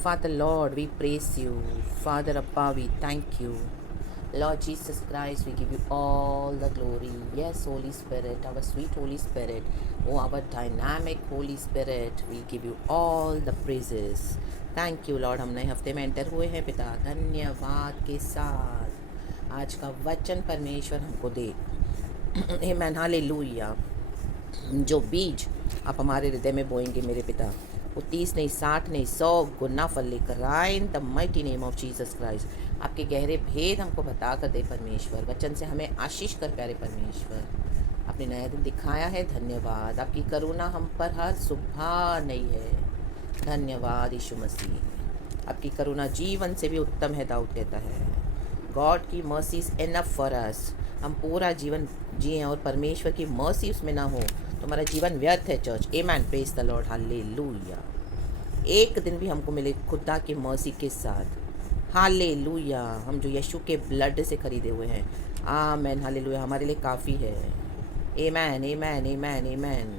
Father Lord, we praise you. Father Abba, we thank you. Lord Jesus Christ, we give you all the glory. Yes, Holy Spirit, our sweet Holy Spirit, oh, our dynamic Holy Spirit, we give you all the praises. Thank you Lord, हम नए हफ्ते में enter हुए हैं पिता, धन्यवाद के साथ आज का वचन परमेश्वर हमको दे। आमेन, हालेलुया। जो बीज आप हमारे हृदय में बोएंगे मेरे पिता, वो 30 नहीं, 60 नहीं, 100 गुना फल लेकर आए इन the mighty name of Jesus Christ. आपके गहरे भेद हमको बता कर दे परमेश्वर, वचन से हमें आशीष कर प्यारे परमेश्वर। आपने नया दिन दिखाया है, धन्यवाद। आपकी करुणा हम पर हर सुबह नई है, धन्यवाद यीशु मसीह। आपकी करुणा जीवन से भी उत्तम है, दाऊद कहता है। गॉड की mercy is enough for us. हम पूरा जीवन जिए और परमेश्वर की मर्सी उसमें ना हो तो हमारा जीवन व्यर्थ है church. Amen, praise the Lord, hallelujah. एक दिन भी हमको मिले खुदा की मर्सी के साथ, हालेलुया। हम जो यीशु के ब्लड से खरीदे हुए हैं, आमेन, हालेलुया, हमारे लिए काफ़ी है। आमेन, आमेन, आमेन, आमेन,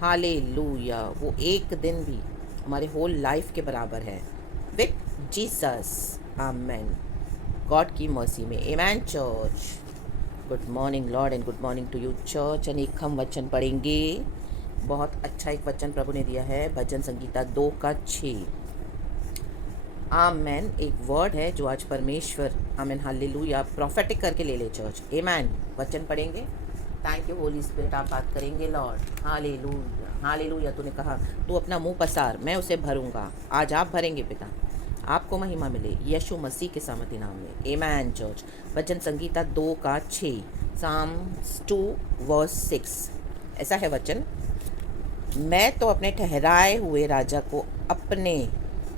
हालेलुया। वो एक दिन भी हमारे होल लाइफ के बराबर है विथ जीसस। आमेन, गॉड की मर्सी में। Amen church. Good morning Lord and good morning to you church. अनेक हम वचन पढ़ेंगे। बहुत अच्छा एक वचन प्रभु ने दिया है, भजन संगीता 2:6। आमेन, एक वर्ड है जो आज परमेश्वर, आमेन, हालेलुया, प्रोफेटिक करके ले ले चर्च। आमेन, वचन पढ़ेंगे। थैंक यू होली स्पिरिट, आप बात करेंगे लॉर्ड। Hallelujah, hallelujah. तूने कहा तू अपना मुंह पसार, मैं उसे भरूंगा। आज आप भरेंगे पिता, आपको महिमा मिले यीशु मसीह के सामर्थी नाम में। Amen church. भजन संगीता 2:6, साम्स 2:6। ऐसा है वचन, मैं तो अपने ठहराए हुए राजा को अपने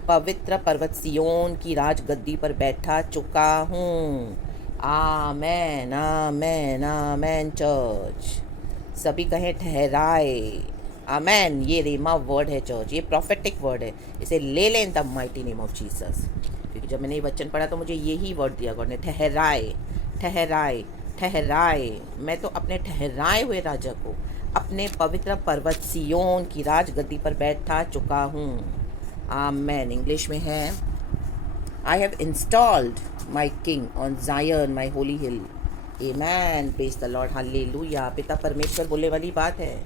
पवित्र पर्वत सियोन की राजगद्दी पर बैठा चुका हूँ। आमेन, आमेन, आमेन चर्च। सभी कहें ठहराए। आमेन, ये रेमा वर्ड है चर्च, ये प्रोफेटिक वर्ड है, इसे ले लें इन the mighty name of Jesus. क्योंकि जब मैंने ये वचन पढ़ा तो मुझे यही वर्ड दिया गॉड ने, ठहराए, ठहराए, ठहराए। मैं तो अपने ठहराए हुए राजा को अपने पवित्र पर्वत सियोन की राजगद्दी पर बैठा चुका हूँ। आमेन, इंग्लिश में है, I have installed my king on जायन माई होली हिल। आमेन, प्रेज द लॉर्ड, हालेलुया। पिता परमेश्वर बोलने वाली बात है।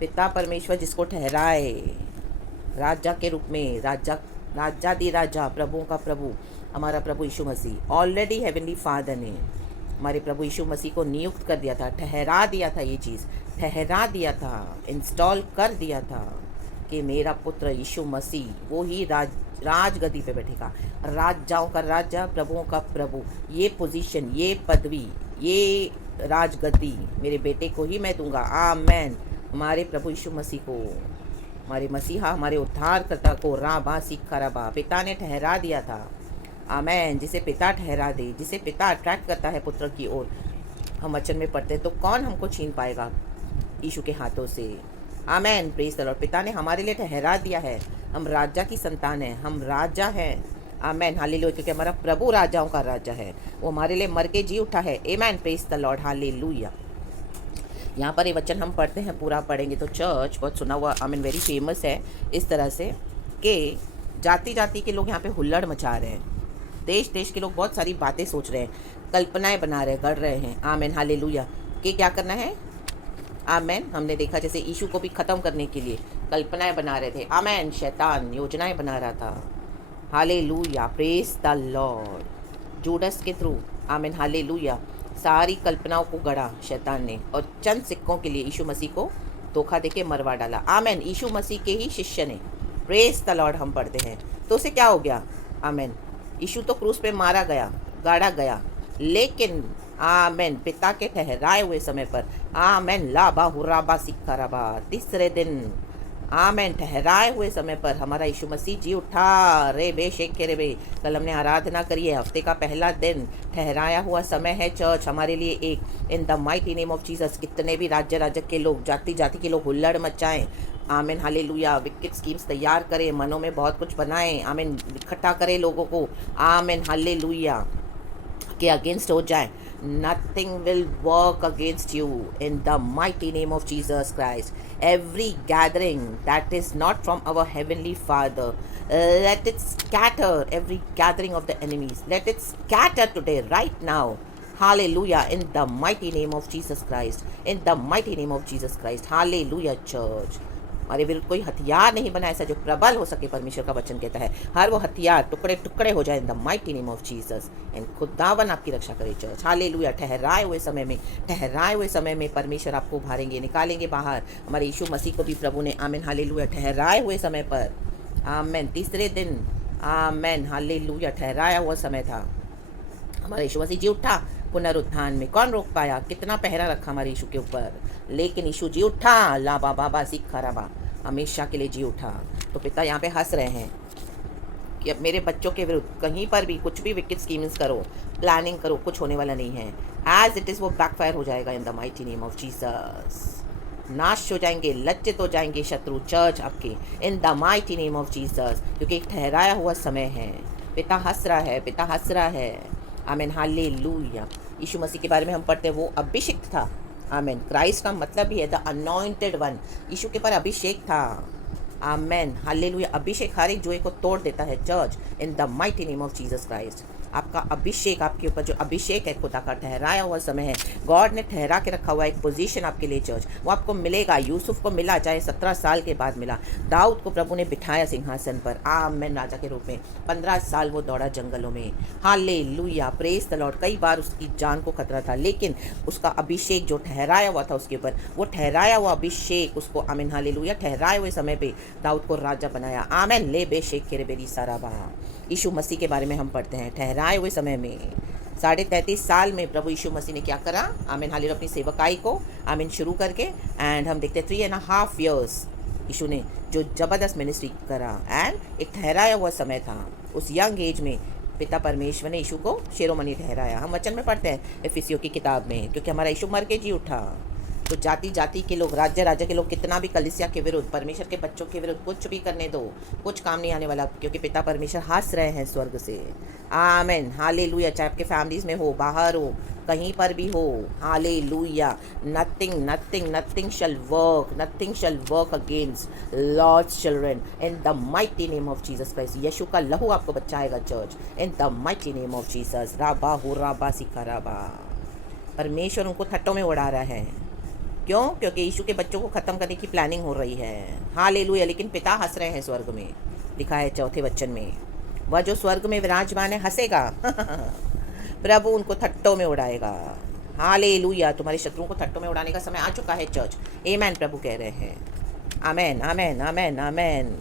पिता परमेश्वर जिसको ठहराए राजा के रूप में, राजा राजा, प्रभुओं का प्रभु, हमारा प्रभु यीशु मसीह, ऑलरेडी हेवनली फादर ने हमारे प्रभु यीशु मसीह को नियुक्त कर दिया था, ठहरा दिया था। ये चीज़ ठहरा दिया था, इंस्टॉल कर दिया था कि मेरा पुत्र यीशु मसीह वो ही राजगद्दी पे बैठेगा, राजाओं का राजा, प्रभुओं का प्रभु। ये पोजीशन, ये पदवी, ये राजगद्दी मेरे बेटे को ही मैं दूंगा। आमेन, हमारे प्रभु यीशु मसीह को, हमारे मसीहा, हमारे उद्धारकर्ता को राबा सीखा रबा पिता ने ठहरा दिया था। आमेन, जिसे पिता ठहरा दे, जिसे पिता अट्रैक्ट करता है पुत्र की ओर, हम वचन में पढ़ते हैं, तो कौन हमको छीन पाएगा यीशु के हाथों से। आमेन, प्रेज द लॉर्ड। पिता ने हमारे लिए ठहरा दिया है, हम राजा की संतान हैं, हम राजा हैं। आमेन, हालेलुया, क्योंकि हमारा प्रभु राजाओं का राजा है, वो हमारे लिए मर के जी उठा है। Amen, praise the Lord, hallelujah. यहाँ पर ये वचन हम पढ़ते हैं, पूरा पढ़ेंगे तो चर्च, बहुत सुना हुआ, आई मीन वेरी फेमस है इस तरह से कि जाति जाति के लोग यहाँ पे हुल्लड़ मचा रहे हैं, देश देश के लोग बहुत सारी बातें सोच रहे हैं, कल्पनाएं बना रहे, गढ़ रहे हैं। आमेन, हालेलुया। कि क्या करना है? आमेन, हमने देखा जैसे यीशु को भी ख़त्म करने के लिए कल्पनाएं बना रहे थे। आमेन, शैतान योजनाएं बना रहा था। Hallelujah, praise the Lord. Judas के थ्रू, आमेन, हालेलुया, सारी कल्पनाओं को गढ़ा शैतान ने और चंद सिक्कों के लिए यीशु मसीह को धोखा देके मरवा डाला। आमेन, यीशु मसीह के ही शिष्य ने, प्रेज द लॉर्ड, हम पढ़ते हैं तो उसे क्या हो गया? आमेन, यीशु तो क्रूस पे मारा गया, गाड़ा गया, लेकिन आमेन, पिता के ठहराए हुए समय पर, आमेन, लाबा हुराबा सिक्का रबा, तीसरे दिन, आमेन, ठहराए हुए समय पर हमारा यीशु मसीह जी उठा। रे बे शेख के रे बे, कल हमने आराधना करी है, हफ्ते का पहला दिन, ठहराया हुआ समय है चर्च हमारे लिए एक, इन the mighty name of Jesus. कितने भी राज्य राज्य के लोग, जाति जाति के लोग हुल्लड़ मचाएं, आमीन, हालेलुया, विकेट स्कीम्स तैयार करें, मनों में बहुत कुछ बनाएं, आमीन, इकट्ठा करें लोगों को, आमीन, हालेलुया, के अगेंस्ट हो जाए, nothing will work against you in the mighty name of Jesus Christ. Every gathering that is not from our heavenly Father, let it scatter. Every gathering of the enemies, let it scatter today, right now. Hallelujah, in the mighty name of Jesus Christ. In the mighty name of Jesus Christ. Hallelujah, church. हमारे विरुद्ध कोई हथियार नहीं बना ऐसा जो प्रबल हो सके, परमेश्वर का वचन कहता है। हर वो हथियार टुकड़े टुकड़े हो जाए इन the mighty name of Jesus. And खुदावन आपकी रक्षा करे चर्च। हालेलुया। ठहराए हुए समय में परमेश्वर आपको उभारेंगे, निकालेंगे बाहर। हमारे यीशु मसीह को भी प्रभु ने, आमीन हालेलुया, ठहराए हुए समय पर, आमीन, तीसरे दिन, आमीन हालेलुया, ठहराया हुआ समय था। हमारा यीशु मसीह जी उठा पुनरुत्थान में, कौन रोक पाया? कितना पहरा रखा हमारे यीशु के ऊपर, लेकिन यीशु जी उठा, ला बाबा सिख खराबा, हमेशा के लिए जी उठा। तो पिता यहाँ पे हंस रहे हैं कि अब मेरे बच्चों के विरुद्ध कहीं पर भी कुछ भी विकेट स्कीम्स करो, प्लानिंग करो, कुछ होने वाला नहीं है। एज इट इज़ वो बैकफायर हो जाएगा इन the mighty name of Jesus. नाश हो जाएंगे, लज्जित हो जाएंगे शत्रु चर्च आपके, इन the mighty name of Jesus, क्योंकि एक ठहराया हुआ समय है। पिता हंस रहा है। आमीन हालेलुया। यीशु मसीह के बारे में हम पढ़ते हैं, वो अभिषिक्त था। आमीन। क्राइस्ट का मतलब ही है द अनॉइंटेड वन। यीशु के पर अभिषेक था। आमीन हालेलुया। अभिषेक हर एक जुए को तोड़ देता है church, in the mighty name of Jesus Christ. आपका अभिषेक, आपके ऊपर जो अभिषेक है खुदा का, ठहराया हुआ समय है, गॉड ने ठहरा के रखा हुआ एक पोजीशन आपके लिए चर्च, वो आपको मिलेगा। यूसुफ को मिला, चाहे 17 साल के बाद मिला। दाऊद को प्रभु ने बिठाया सिंहासन पर, आमीन, राजा के रूप में। 15 साल वो दौड़ा जंगलों में। Hallelujah, praise the Lord. कई बार उसकी जान को खतरा था, लेकिन उसका अभिषेक जो ठहराया हुआ था उसके ऊपर, वो ठहराया हुआ अभिषेक उसको, आमीन हालेलुया, ठहराए हुए समय पे दाऊद को राजा बनाया। आमीन। ले बेशेक के बेरी साराबा। यीशु मसीह के बारे में हम पढ़ते हैं, ठहराए हुए समय में 33.5 साल में प्रभु यीशु मसीह ने क्या करा? आमीन हालेलुया, अपनी सेवकाई को, आमीन, शुरू करके, एंड हम देखते हैं 3.5 years यीशु ने जो ज़बरदस्त मिनिस्ट्री करा। एंड एक ठहराया हुआ समय था, उस यंग एज में पिता परमेश्वर ने यीशु को शिरोमणि ठहराया। हम वचन में पढ़ते हैं इफिसियों की किताब में, क्योंकि हमारा यीशु मर के जी उठा। तो जाति जाति के लोग, राज्य राज्य के लोग कितना भी कलीसिया के विरुद्ध, परमेश्वर के बच्चों के विरुद्ध कुछ भी करने दो, कुछ काम नहीं आने वाला, क्योंकि पिता परमेश्वर हंस रहे हैं स्वर्ग से। आमीन हालेलुया। चाहे आपके फैमिलीज में हो, बाहर हो, कहीं पर भी हो, hallelujah. Nothing shall work against Lord's children in the mighty name of Jesus Christ. Yeshu का लहू आपको बचाएगा church, in the mighty name of Jesus. राबा हो राबा सिखा राबा। परमेश्वर उनको थट्टों में उड़ा रहा है। क्यों? क्योंकि यीशु के बच्चों को ख़त्म करने की प्लानिंग हो रही है। हालेलुया। लेकिन पिता हंस रहे हैं स्वर्ग में, लिखा है चौथे वचन में, वह जो स्वर्ग में विराजमान है हंसेगा। प्रभु उनको थट्टों में उड़ाएगा। हालेलुया। तुम्हारे शत्रुओं को थट्टों में उड़ाने का समय आ चुका है चर्च। आमेन, प्रभु कह रहे हैं। आमेन आमेन आमेन आमेन।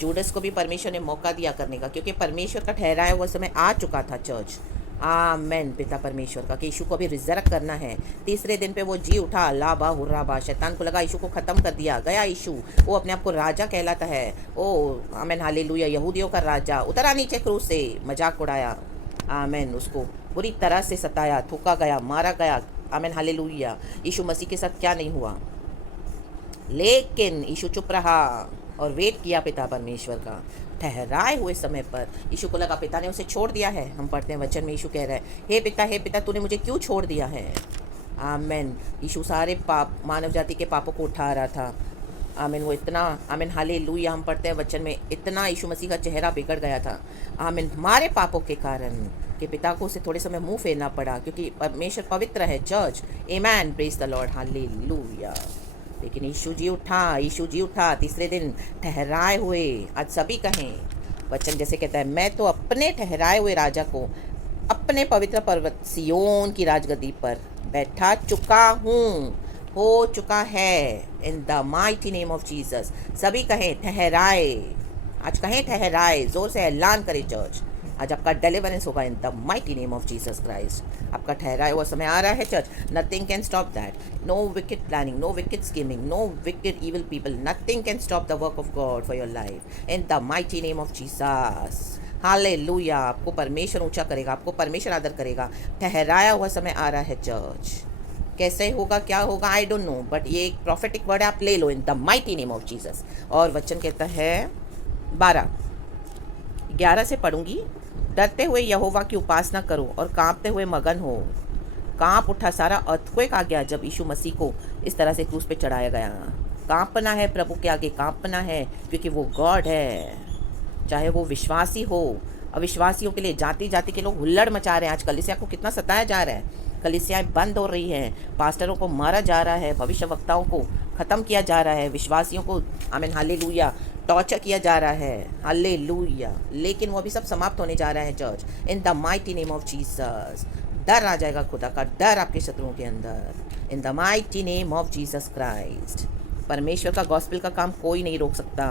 जूडस को भी परमेश्वर ने मौका दिया करने का, क्योंकि परमेश्वर का ठहराया हुआ समय आ चुका था चर्च। आमेन। पिता परमेश्वर का कि यीशु को अभी रिजरेक्ट करना है। तीसरे दिन पे वो जी उठा, लाबा हुर्राबा। शैतान को लगा यीशु को ख़त्म कर दिया गया। यीशु वो अपने आप को राजा कहलाता है। ओ आमेन हालेलुया, यहूदियों का राजा। उतरा नीचे क्रूस से, मजाक उड़ाया। आमेन। उसको बुरी तरह से सताया, थूका गया, मारा गया। Amen hallelujah. यीशु मसीह के साथ क्या नहीं हुआ, लेकिन यीशु चुप रहा और वेट किया पिता परमेश्वर का ठहराए हुए समय पर। यीशु को लगा पिता ने उसे छोड़ दिया है। हम पढ़ते हैं वचन में, यीशु कह रहा है, हे पिता तूने मुझे क्यों छोड़ दिया है? आमेन। यीशु सारे पाप, मानव जाति के पापों को उठा रहा था। आमीन। वो इतना, आमीन हालेलुया, हम पढ़ते हैं वचन में, इतना यीशु मसीह का चेहरा बिगड़ गया था, आमीन, हमारे पापों के कारण, कि पिता को उसे थोड़े समय मुंह फेरना पड़ा, क्योंकि परमेश्वर पवित्र है church. Amen, praise the Lord, hallelujah. लेकिन यीशु जी उठा तीसरे दिन, ठहराए हुए। आज सभी कहें, वचन जैसे कहता है, मैं तो अपने ठहराए हुए राजा को अपने पवित्र पर्वत सियोन की राजगद्दी पर बैठा चुका हूँ, हो चुका है, इन the mighty name of Jesus. सभी कहें ठहराए। आज कहें ठहराए, जोर से ऐलान करें चर्च। आज आपका डिलीवरेंस होगा in the mighty name of Jesus Christ. आपका ठहराया हुआ समय आ रहा है church. Nothing can stop that. No wicked planning, no wicked scheming, no wicked evil people, nothing can stop the work of God for your life in the mighty name of Jesus. Hallelujah. आपको परमेश्वर ऊंचा करेगा, आपको परमेश्वर आदर करेगा। ठहराया हुआ समय आ रहा है चर्च। कैसे होगा, क्या होगा, आई डोंट नो, बट ये एक प्रॉफिटिक वर्ड आप ले लो, in the mighty name of Jesus. और वचन कहता है 11 से पढ़ूंगी, डरते हुए यहोवा की उपासना करो और कांपते हुए मगन हो। कांप उठा सारा अर्थक्वेक आ गया जब यीशु मसीह को इस तरह से क्रूस पे चढ़ाया गया। कांपना है प्रभु के आगे, कांपना है, क्योंकि वो गॉड है। चाहे वो विश्वासी हो, अविश्वासियों के लिए जाति जाति के लोग हुल्लड़ मचा रहे हैं। आज कलीसिया को कितना सताया जा रहा है, कलीसियाएं बंद हो रही हैं, पास्टरों को मारा जा रहा है, भविष्यवक्ताओं को ख़त्म किया जा रहा है, विश्वासियों को आमीन हालेलुया टॉर्चर किया जा रहा है, हालेलुया। लेकिन वो अभी सब समाप्त होने जा रहा है church, in the mighty name of Jesus. डर आ जाएगा, खुदा का डर आपके शत्रुओं के अंदर, in the mighty name of Jesus Christ. परमेश्वर का गॉस्पेल का काम कोई नहीं रोक सकता।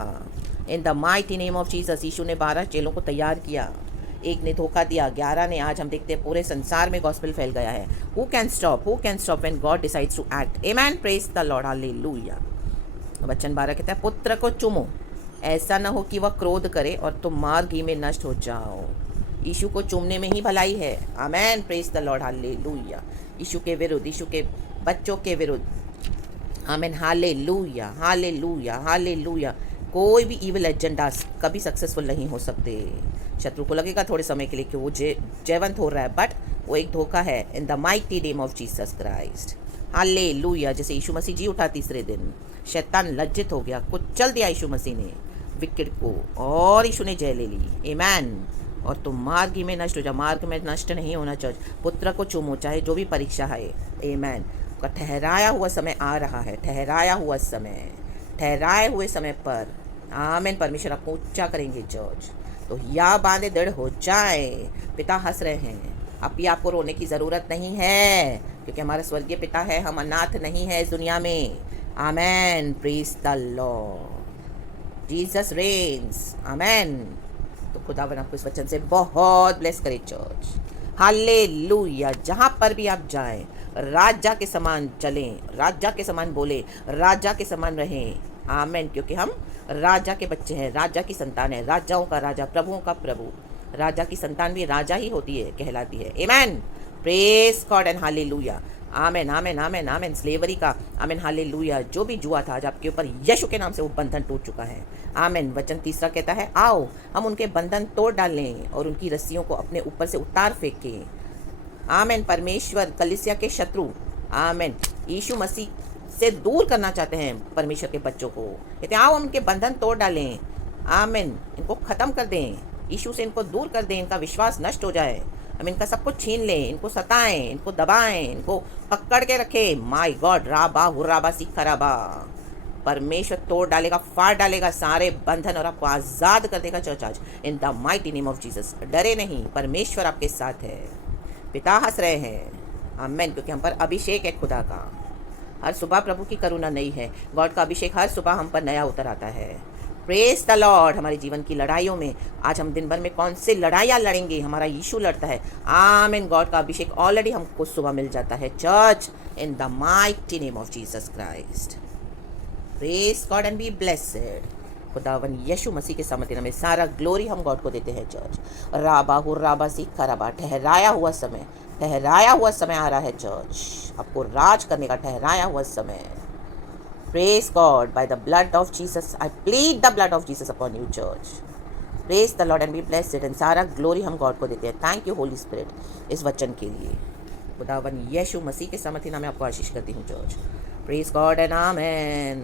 In the mighty name of Jesus. Yeshu ने 12 चेलों को तैयार किया, एक ने धोखा दिया, 11 ने। आज हम देखते हैं पूरे संसार में गॉस्पेल फैल गया है। Who can stop when God decides to act? Amen, praise the Lord, hallelujah. वचन 12 कहता है, पुत्र को चूमो, ऐसा न हो कि वह क्रोध करे और तुम मार्ग ही में नष्ट हो जाओ। यीशु को चूमने में ही भलाई है। Amen, praise the Lord, hallelujah. यीशु के विरुद्ध, यीशु के बच्चों के विरुद्ध, आमेन, हालेलुया, हालेलुया, हालेलुया। कोई भी इविल एजेंडा कभी सक्सेसफुल नहीं हो सकते। शत्रु को लगेगा थोड़े समय के लिए कि वो जयवंत हो रहा है, बट वो एक धोखा है। इन the mighty name of Jesus Christ, hallelujah. जैसे यीशु मसीह जी उठा तीसरे दिन, शैतान लज्जित हो गया, कुचल दिया यीशु मसीह ने विकेट को, और यीशु ने जय ले ली। आमेन। और तुम मार्ग ही में नष्ट हो जाओ। मार्ग में नष्ट नहीं होना चर्च। पुत्र को चूमो, चाहे जो भी परीक्षा है। आमेन। का ठहराया हुआ समय आ रहा है, ठहराया हुआ समय, ठहराए हुए समय पर आमेन परमेश्वर आपको ऊंचा करेंगे चर्च। तो या बांधे दृढ़ हो जाए। पिता हंस रहे हैं, अभी आपको रोने की ज़रूरत नहीं है, क्योंकि हमारा स्वर्गीय पिता है, हम अनाथ नहीं है इस दुनिया में। Amen, praise the Lord, Jesus reigns. Amen. तो खुदावन आपको इस वचन से बहुत ब्लेस करे चर्च, हालेलुया। जहाँ पर भी आप जाएं, राजा के समान चलें, राजा के समान बोले, राजा के समान रहें। आमेन, क्योंकि हम राजा के बच्चे हैं, राजा की संतान है, राजाओं का राजा, प्रभुओं का प्रभु। राजा की संतान भी राजा ही होती है, कहलाती है। Amen, praise God and hallelujah. Amen, amen, amen, amen. Slavery का आमेन, हालेलुया। जो भी जुआ था आज आपके ऊपर यीशु के नाम से वो बंधन टूट चुका है। आमेन। वचन 3 कहता है, आओ हम उनके बंधन तोड़ डालें और उनकी रस्सियों को अपने ऊपर से उतार फेंकें। आमेन। परमेश्वर कलीसिया के शत्रु, आमेन, यीशु मसीह से दूर करना चाहते हैं परमेश्वर के बच्चों को। कहते हैं आओ हम उनके बंधन तोड़ डालें। आमेन। इनको ख़त्म कर दें, यीशु से इनको दूर कर दें, इनका विश्वास नष्ट हो जाए। हम इनका सब कुछ छीन लें, इनको सताएं, इनको दबाएं, इनको पकड़ के रखें। माय गॉड, राबा हुर्राबा सिखराबा। परमेश्वर तोड़ डालेगा, फाड़ डालेगा सारे बंधन और आपको आज़ाद कर देगा चर्च आज, इन the mighty name of Jesus. डरे नहीं, परमेश्वर आपके साथ है। पिता हंस रहे हैं। आमेन, क्योंकि हम पर अभिषेक है खुदा का। हर सुबह प्रभु की करुणा नई है। गॉड का अभिषेक हर सुबह हम पर नया उतर आता है। Praise the Lord. हमारे जीवन की लड़ाइयों में आज हम दिन भर में कौन से लड़ाइयाँ लड़ेंगे, हमारा यीशु लड़ता है। आमीन। गॉड का अभिषेक ऑलरेडी हमको सुबह मिल जाता है church, in the mighty name of Jesus Christ. Praise God and be blessed. खुदावन यीशु मसीह के सामर्थ्य में सारा ग्लोरी हम गॉड को देते हैं चर्च। राबा हुर्राबा सीखा राबा। ठहराया हुआ समय, ठहराया हुआ समय आ रहा है चर्च, आपको राज करने का ठहराया हुआ समय। Praise God, by the blood of Jesus I plead the blood of Jesus upon you church. Praise the Lord and be blessed. And सारा ग्लोरी हम गॉड को देते हैं। थैंक यू होली स्पिरिट इस वचन के लिए। खुदावन यीशु मसीह के सामर्थ्य में आपको आशीष करती हूँ church. Praise God and amen.